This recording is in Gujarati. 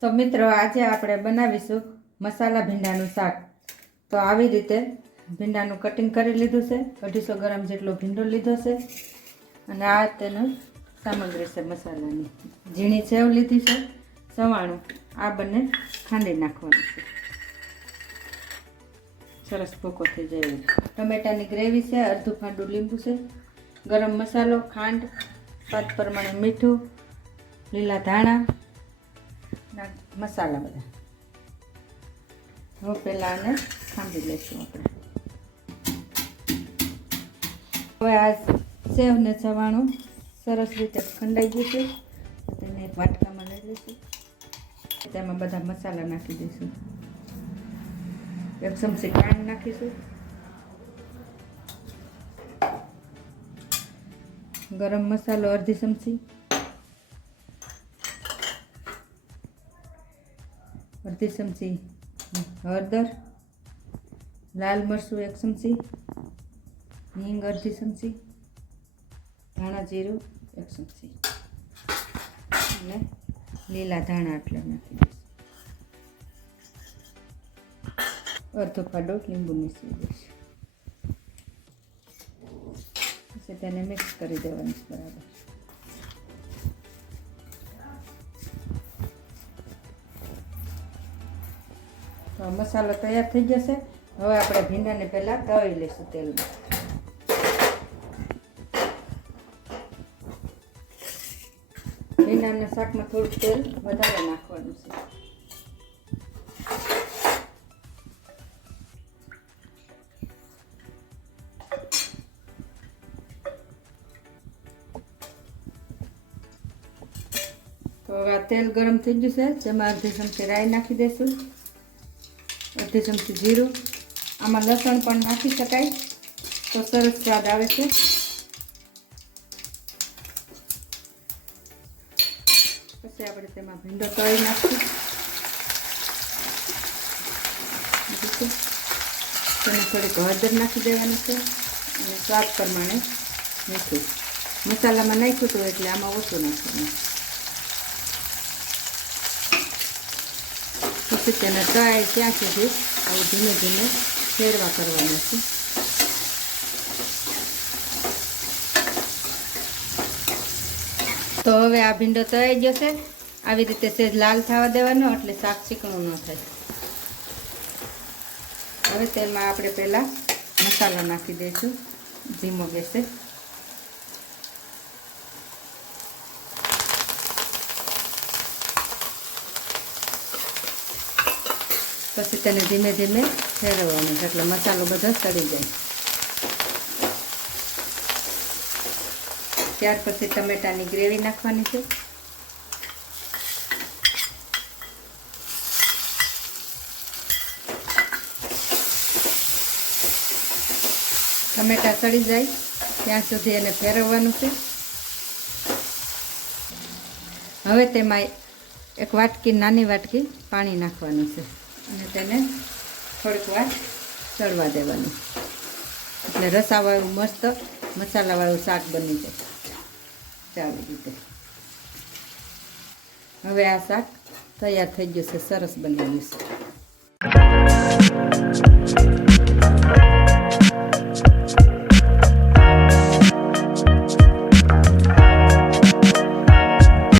તો મિત્રો, આજે આપણે બનાવીશું મસાલા ભીંડાનું શાક. તો આવી રીતે ભીંડાનું કટિંગ કરી લીધું છે. અઢીસો ગ્રામ જેટલો ભીંડો લીધો છે. અને આ તેનો સામગ્રી છે મસાલાની. ઝીણી સેવ લીધી છે. સવાણું. આ બંને ખાંડી નાખવાનું છે. સરસ ભૂકો થઈ જાય ટમેટાની ગ્રેવી છે, અડધું ફાંડું લીંબુ છે. ગરમ મસાલો, ખાંડ, સ્વાદ પ્રમાણે મીઠું, લીલા ધાણા મસાલા બધા. હવે પહેલાં આને ખાંડી લઈશું આપણે. હવે આ સેવ ને ચવાણું સરસ રીતે ખંડાઈ ગયું છે તેને એક વાટકામાં લઈ લઈશું. તેમાં બધા મસાલા નાખી દઈશું. એક ચમચી કાંડ નાખીશું. ગરમ મસાલો અડધી ચમચી. અડધી ચમચી હળદર, લાલ મરચું એક ચમચી, હિંગ અડધી ચમચી, ધાણા જીરું એક ચમચી. અને લીલા ધાણા આટલા નાખી દઈશ. અડધો ફાડો લીંબુ નીચી દઈશ. પછી તેને મિક્સ કરી દેવાનું છે બરાબર. મસાલો તૈયાર થઈ જશે. હવે આપણે ભીંડાને પહેલાં તળી લઈશું તેલમાં. ભીંડાના શાકમાં થોડું તેલ વધારે નાખવાનું છે. તો આ તેલ ગરમ થઈ ગયું છે તેમાં અડધી ચમચી રાઈ નાખી દઈશું. અડધી ચમચી જીરું, આમાં લસણ પણ નાખી શકાય. તો સરસ સ્વાદ આવે છે. પછી આપણે તેમાં ભીંડો તળી નાખીશું. તેમાં થોડીક હળદર નાખી દેવાની છે અને સ્વાદ પ્રમાણે મીઠું. મસાલામાં નાખ્યું હતું એટલે આમાં ઓછું નાખવાનું. પછી તેને તળાય ત્યાં સુધી આવું ધીમે ધીમે ફેરવા કરવાના છે. તો હવે આ ભીંડો તળાઈ જશે આવી રીતે સેજ લાલ થવા દેવાનો એટલે શાક ચીકણું ન થાય. હવે તેમાં આપણે પહેલાં મસાલો નાખી દઈશું. ધીમો ગેસે. પછી તેને ધીમે ધીમે ફેરવવાનું એટલે મસાલો બધો સડી જાય. ત્યાર પછી ટમેટાની ગ્રેવી નાખવાની છે. ટમેટા સડી જાય, ત્યાં સુધી એને ફેરવવાનું છે. હવે તેમાં એક વાટકી, નાની વાટકી પાણી નાખવાનું છે. અને તેને થોડીક વાર ચડવા દેવાનું. એટલે રસાવાળું મસ્ત મસાલાવાળું શાક બની જાય. આવી રીતે. હવે આ શાક તૈયાર થઈ ગયું છે, સરસ બની ગયું છે.